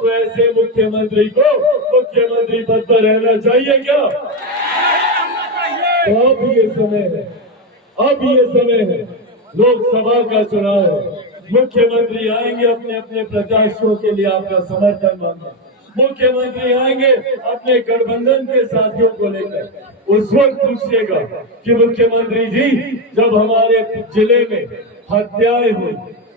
तो ऐसे मुख्यमंत्री को मुख्यमंत्री पद पर रहना चाहिए क्या? तो अब ये समय है, लोकसभा का चुनाव है, मुख्यमंत्री आएंगे अपने अपने प्रत्याशियों के लिए आपका समर्थन मांगने, मुख्यमंत्री आएंगे अपने गठबंधन के साथियों को लेकर, उस वक्त पूछिएगा कि मुख्यमंत्री जी जब हमारे जिले में हत्याएं हुई,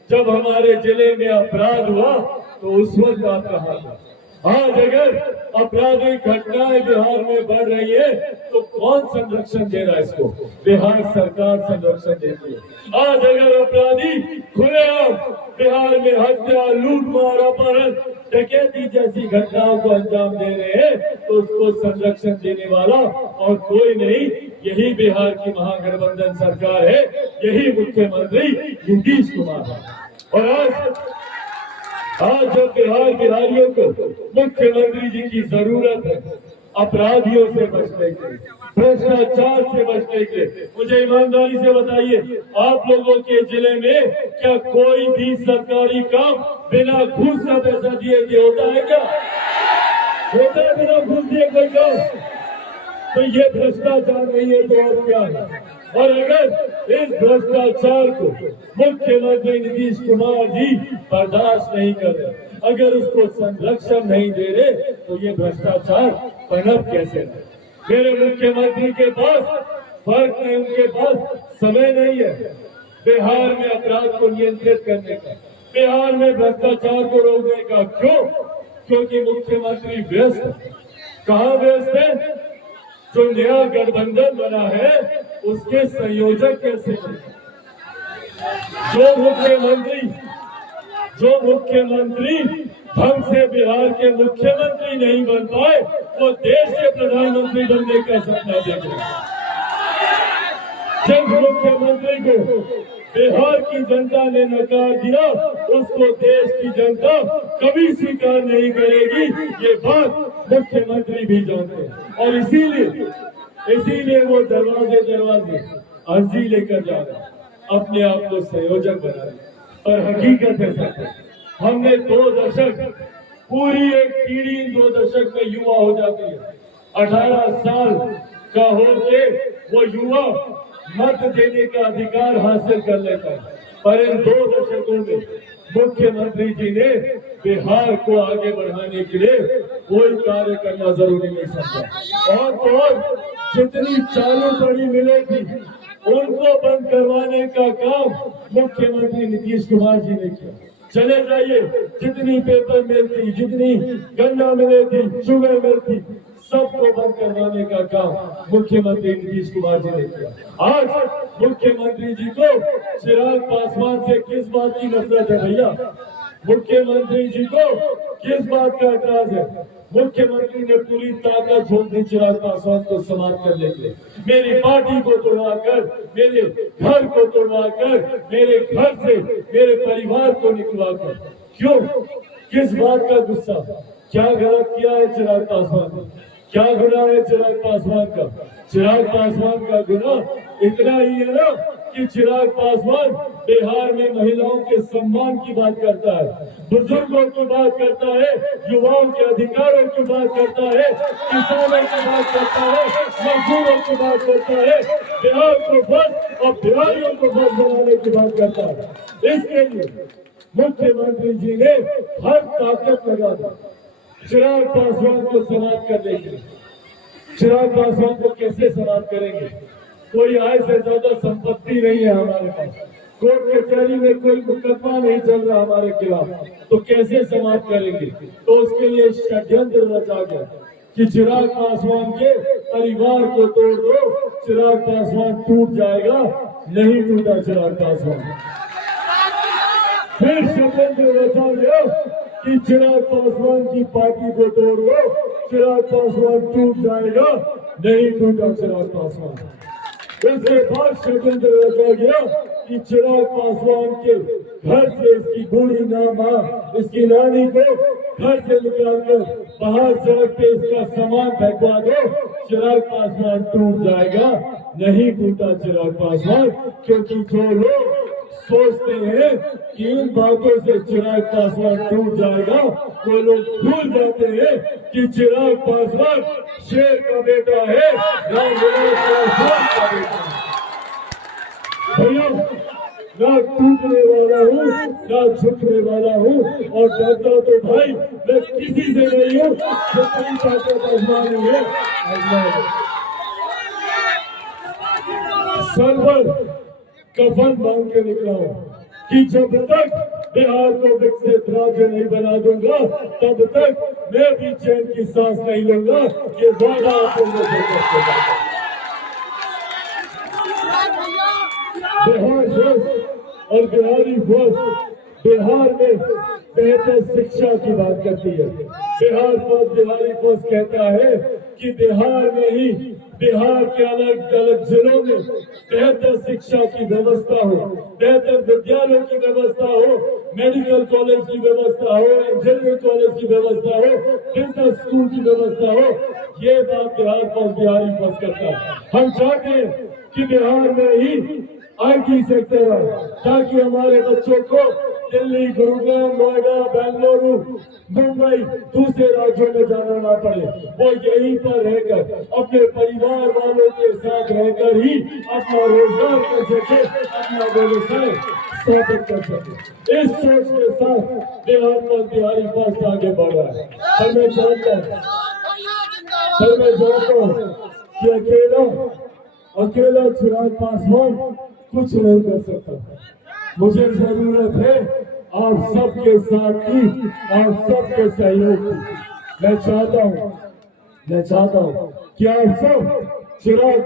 जब हमारे जिले में अपराध हुआ तो उस वक्त आप कहाँ थे? आज अगर आपराधिक घटनाएं बिहार में बढ़ रही है तो कौन संरक्षण दे रहा है इसको? बिहार सरकार संरक्षण देती है। आज अगर अपराधी खुलेआम बिहार में हत्या, लूटमार, अपहरण, डकैती जैसी घटनाओं को अंजाम दे रहे हैं तो उसको संरक्षण देने वाला और कोई नहीं, यही बिहार की महागठबंधन सरकार है, यही मुख्यमंत्री नीतीश कुमार है। और आज जब बिहारियों को मुख्यमंत्री जी की जरूरत है अपराधियों से बचने के लिए, भ्रष्टाचार से बचने के लिए, मुझे ईमानदारी से बताइए, आप लोगों के जिले में क्या कोई भी सरकारी काम बिना घूस का पैसा दिए होता है क्या? होता है बिना घूस दिए कोई काम? तो ये भ्रष्टाचार नहीं है तो और क्या है? और अगर इस भ्रष्टाचार को मुख्यमंत्री नीतीश कुमार जी बर्दाश्त नहीं कर रहे, अगर उसको संरक्षण नहीं दे रहे तो ये भ्रष्टाचार पनप कैसे रहे? मेरे मुख्यमंत्री के पास फर्क नहीं, उनके पास समय नहीं है बिहार में अपराध को नियंत्रित करने का, बिहार में भ्रष्टाचार को रोकने का। क्यों? क्योंकि मुख्यमंत्री व्यस्त है। कहाँ व्यस्त है? जो नया गठबंधन बना है उसके संयोजक कैसे बने? जो मुख्यमंत्री ढंग से बिहार के मुख्यमंत्री नहीं बन पाए वो देश के प्रधानमंत्री बनने का सपना देख रहे हैं। जिस मुख्यमंत्री को बिहार की जनता ने नकार दिया उसको देश की जनता कभी स्वीकार नहीं करेगी, ये बात मुख्यमंत्री भी जानते हैं। और इसीलिए वो दरवाजे अर्जी लेकर जा रहे, अपने आप को संयोजक बना रहे। और हकीकत है सर, हमने 2 दशक, पूरी एक पीढ़ी 2 दशक में युवा हो जाती है। 18 साल का होके वो युवा मत देने का अधिकार हासिल कर लेता है। पर इन 2 दशकों में मुख्यमंत्री जी ने बिहार को आगे बढ़ाने के लिए कोई कार्य करना जरूरी नहीं समझा। और जितनी चालू पड़ी मिलेगी उनको बंद करवाने का काम मुख्यमंत्री नीतीश कुमार जी ने किया। चले जाइए, जितनी पेपर मिल थी, जितनी गन्ना मिले थी, शुगर मिल थी, सबको बंद करवाने का काम मुख्यमंत्री नीतीश कुमार जी ने किया। आज मुख्यमंत्री जी को चिराग पासवान से किस बात की नफरत है भैया? मुख्यमंत्री जी को किस बात का एतराज है? मुख्यमंत्री ने पूरी ताकत झोंक दी चिराग पासवान को समाप्त करने के लिए। मेरी पार्टी को तोड़वाकर, मेरे घर को तोड़वाकर, मेरे घर से मेरे परिवार को निकलवाकर। क्यों? किस बात का गुस्सा? क्या गलत किया है चिराग पासवान ने? क्या गुनाह है चिराग पासवान का? चिराग पासवान का गुनाह इतना ही है ना कि चिराग पासवान बिहार में महिलाओं के सम्मान की बात करता है, बुजुर्गों की बात करता है, युवाओं के अधिकारों की बात करता है, किसानों की बात करता है, मजदूरों की बात करता है, बिहार को बस और बिहारियों को बस बनाने की बात करता है। इसके लिए मुख्यमंत्री जी ने हर ताकत लगा दी चिराग पासवान को समाप्त करने के लिए। चिराग पासवान को कैसे समाप्त करेंगे? कोई आय से ज्यादा संपत्ति नहीं है हमारे पास, कोर्ट कचहरी में कोई मुकदमा नहीं चल रहा हमारे खिलाफ, तो कैसे समाप्त करेंगे? तो उसके लिए षड्यंत्र रचा गया कि चिराग पासवान के परिवार को तोड़ दो, चिराग पासवान टूट जाएगा। नहीं टूटा चिराग पासवान। फिर षड्यंत्र रचा गया कि चिराग पासवान की पार्टी को तोड़ दो, चिराग पासवान टूट जाएगा। नहीं टूटा चिराग पासवान। इसके बाद षड्यंत्र रचा गया कि चिराग पासवान के घर से इसकी बूढ़ी मां, इसकी नानी को घर से निकालकर बाहर सड़क पे इसका सामान फेंकवा दो, चिराग पासवान टूट जाएगा। नहीं टूटा चिराग पासवान, क्योंकि जो लोग सोचते हैं कि इन बातों से चिराग पासवान टूट जाएगा। वो लोग भूल जाते हैं कि चिराग पासवान शेर का बेटा है, रामविलास पासवान का बेटा है। भैया, ना टूटने वाला हूँ ना झुकने वाला हूँ, और डरता तो भाई मैं किसी से नहीं हूँ। जितनी ताकत आजमानी है सर पर कफन बांध के निकला हूँ कि जब तक बिहार को विकसित राज्य नहीं बना दूंगा तब तक मैं भी चैन की सांस नहीं लूंगा। ये वादा आपको बिहार फर्स्ट और बिहारी फर्स्ट बिहार में बेहतर शिक्षा की बात करती है। बिहार फर्स्ट बिहारी फर्स्ट कहता है कि बिहार में ही बिहार के अलग अलग जिलों में बेहतर शिक्षा की व्यवस्था हो, बेहतर विद्यालयों की व्यवस्था हो, मेडिकल कॉलेज की व्यवस्था हो, इंजीनियरिंग कॉलेज की व्यवस्था हो, बिजनेस स्कूल की व्यवस्था हो। ये बात बिहार फर्स्ट बिहारी फर्स्ट करता है। हम चाहते हैं कि बिहार में ही IT सेक्टर है ताकि हमारे बच्चों को दिल्ली, गुरुग्राम, नोएडा, बेंगलुरु, मुंबई दूसरे राज्यों में जाना ना पड़े। वो यहीं पर रहकर अपने परिवार वालों के साथ रहकर ही अपना रोजगार कर सके, अपना व्यवसाय स्थापित कर सके। इस सोच के साथ बिहार पर बिहारी फर्स्ट आगे बढ़ रहा है। और मैं जानता हूँ कि अकेला चिराग पासवान कुछ नहीं कर सकता। मुझे जरूरत है आप सबके साथ की, आप सबके सहयोग की। मैं चाहता हूँ कि आप सब चिराग